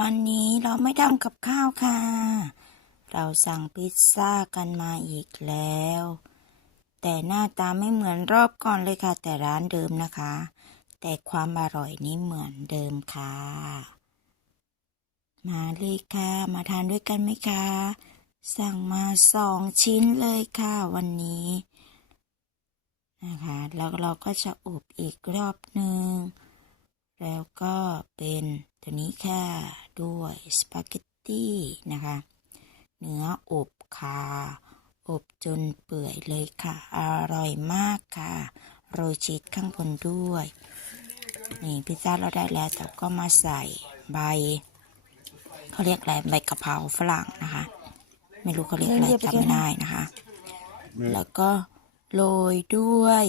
วันนี้เราไม่ทำกับข้าวค่ะ เราสั่งพิซซ่ากันมาอีกแล้ว แต่หน้าตาไม่เหมือนรอบก่อนเลยค่ะ แต่ร้านเดิมนะคะ แต่ความอร่อยนี้เหมือนเดิมค่ะ มาเลยค่ะ มาทานด้วยกันไหมคะ สั่งมาสองชิ้นเลยค่ะ วันนี้นะคะ แล้วเราก็จะอบอีกรอบหนึ่งแล้วก็เป็นตัวนี้ค่ะ ด้วยสปาเกตตี้นะคะ เนื้ออบค่ะ อบจนเปื่อยเลยค่ะ อร่อยมากค่ะ โรยชีสข้างบนด้วย นี่พิซซ่าเราได้แล้วแต่ก็มาใส่ใบเขาเรียกอะไรใบกะเพราฝรั่งนะคะ ไม่รู้เขาเรียกอะไรจำไม่ได้นะคะ แล้วก็โรยด้วย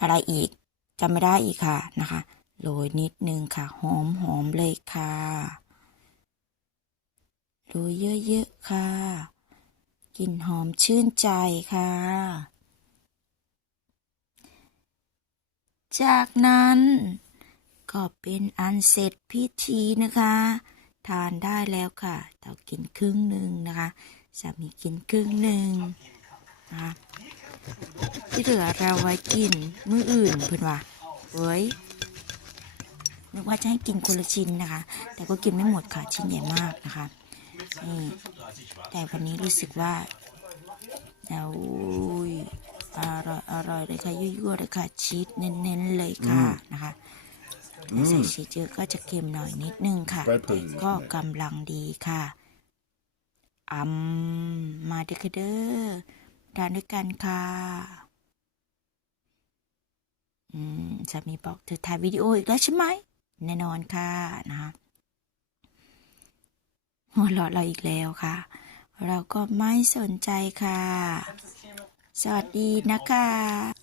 อะไรอีกจำไม่ได้อีกค่ะนะคะ โรยนิดนึงค่ะ หอมหอมเลยค่ะ โรยเยอะๆค่ะ กลิ่นหอมชื่นใจค่ะ จากนั้นก็เป็นอันเสร็จพิธีนะคะ ทานได้แล้วค่ะเรากินครึ่งหนึ่งนะคะสามีกินครึ่งหนึ่งนะคะที่เหลือเราไว้กินมื้ออื่นเพื่อนว่าเว้ย นึกว่าจะให้กินคนละชิ้นนะคะ แต่ก็กินไม่หมดค่ะชิ้นใหญ่มากนะคะนี่แต่วันนี้รู้สึกว่าเอาอุ้ยอร่อยอร่อยเลยค่ะยั่วๆเลยค่ะชีสเน้นๆเลยค่ะนะคะถ้าใส่ชีสเยอะก็จะเค็มหน่อยนิดนึงค่ะไว้ผึ่แต่งก็กำลังดีค่ะอืมมาเด้อค่ะเด้อทานด้วยกันค่ะอืมสามีบอกเธอถ่ายวิดีโออีกแล้วใช่ไหม แน่นอนค่ะนะคะหัวเราะเราอีกแล้วค่ะ เราก็ไม่สนใจค่ะ สวัสดีนะคะ